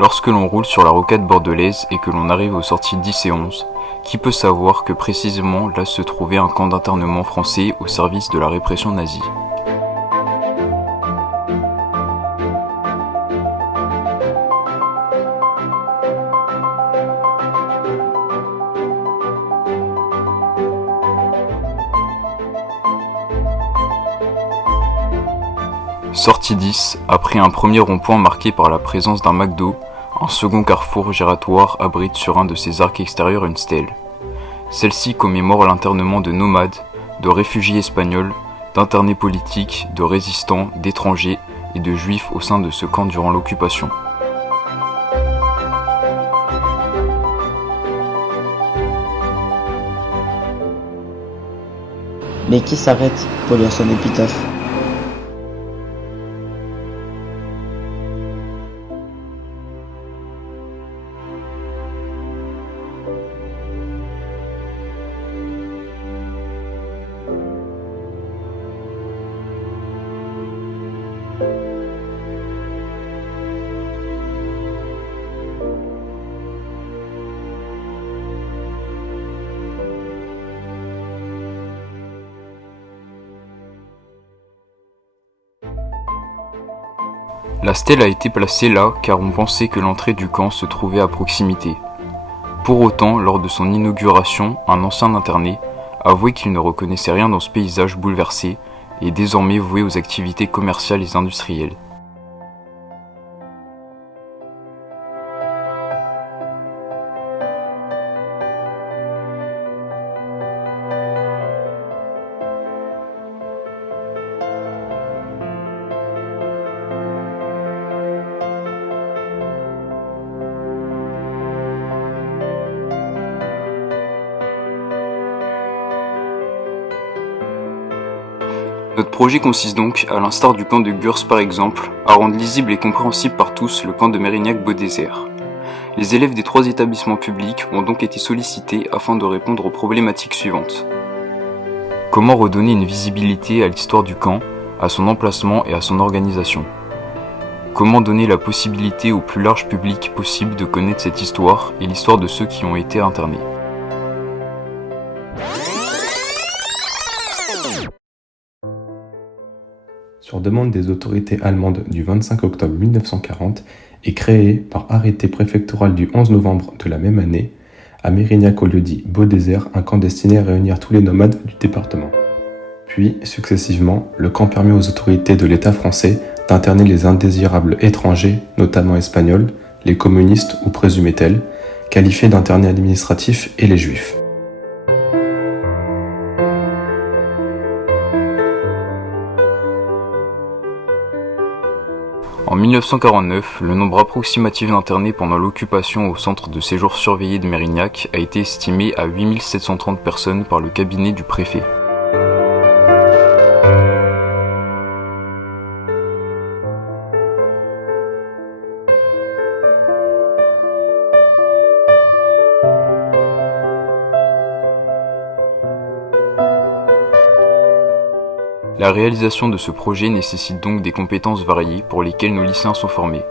Lorsque l'on roule sur la rocade bordelaise et que l'on arrive aux sorties 10 et 11, qui peut savoir que précisément là se trouvait un camp d'internement français au service de la répression nazie. Sortie 10, après un premier rond-point marqué par la présence d'un McDo, un second carrefour giratoire abrite sur un de ses arcs extérieurs une stèle. Celle-ci commémore l'internement de nomades, de réfugiés espagnols, d'internés politiques, de résistants, d'étrangers et de juifs au sein de ce camp durant l'occupation. Mais qui s'arrête pour lire son épitaphe? La stèle a été placée là car on pensait que l'entrée du camp se trouvait à proximité. Pour autant, lors de son inauguration, un ancien interné avouait qu'il ne reconnaissait rien dans ce paysage bouleversé et désormais voué aux activités commerciales et industrielles. Notre projet consiste donc, à l'instar du camp de Gurs par exemple, à rendre lisible et compréhensible par tous le camp de Mérignac-Beaudésert. Les élèves des 3 établissements publics ont donc été sollicités afin de répondre aux problématiques suivantes. Comment redonner une visibilité à l'histoire du camp, à son emplacement et à son organisation? Comment donner la possibilité au plus large public possible de connaître cette histoire et l'histoire de ceux qui ont été internés? Sur demande des autorités allemandes du 25 octobre 1940 et créé par arrêté préfectoral du 11 novembre de la même année, à Mérignac-au-lieu-dit Beaudésert, un camp destiné à réunir tous les nomades du département. Puis, successivement, le camp permet aux autorités de l'État français d'interner les indésirables étrangers, notamment espagnols, les communistes ou présumés tels, qualifiés d'internés administratifs et les juifs. En 1949, le nombre approximatif d'internés pendant l'occupation au centre de séjour surveillé de Mérignac a été estimé à 8730 personnes par le cabinet du préfet. La réalisation de ce projet nécessite donc des compétences variées pour lesquelles nos lycéens sont formés.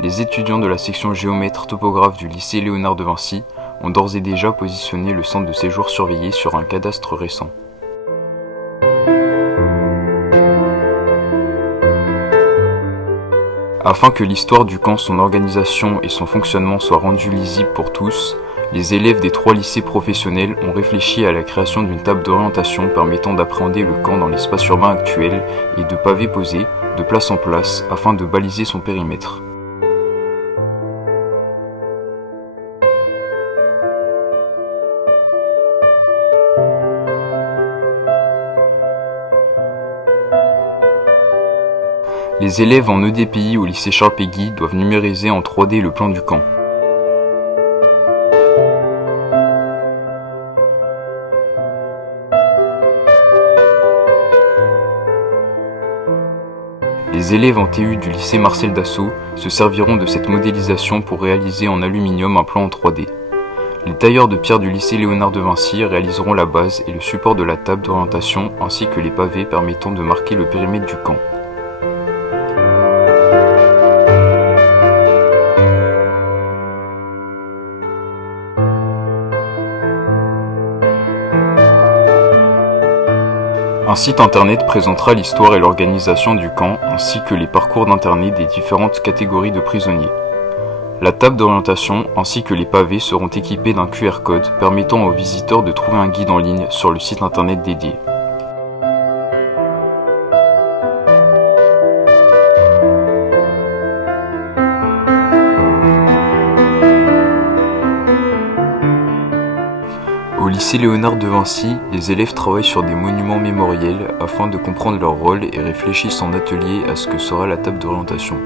Les étudiants de la section géomètre-topographe du lycée Léonard de Vinci ont d'ores et déjà positionné le centre de séjour surveillé sur un cadastre récent. Afin que l'histoire du camp, son organisation et son fonctionnement soient rendus lisibles pour tous, les élèves des 3 lycées professionnels ont réfléchi à la création d'une table d'orientation permettant d'appréhender le camp dans l'espace urbain actuel et de pavés posés, de place en place, afin de baliser son périmètre. Les élèves en EDPI au lycée Charles Péguy doivent numériser en 3D le plan du camp. Les élèves en TU du lycée Marcel Dassault se serviront de cette modélisation pour réaliser en aluminium un plan en 3D. Les tailleurs de pierre du lycée Léonard de Vinci réaliseront la base et le support de la table d'orientation ainsi que les pavés permettant de marquer le périmètre du camp. Un site internet présentera l'histoire et l'organisation du camp ainsi que les parcours d'internés des différentes catégories de prisonniers. La table d'orientation ainsi que les pavés seront équipés d'un QR code permettant aux visiteurs de trouver un guide en ligne sur le site internet dédié. Au lycée Léonard de Vinci, les élèves travaillent sur des monuments mémoriels afin de comprendre leur rôle et réfléchissent en atelier à ce que sera la table d'orientation.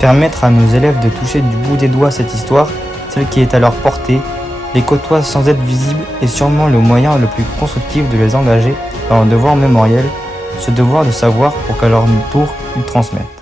Permettre à nos élèves de toucher du bout des doigts cette histoire, celle qui est à leur portée, les côtoie sans être visible est sûrement le moyen le plus constructif de les engager dans un devoir mémoriel, ce devoir de savoir pour qu'à leur tour ils transmettent.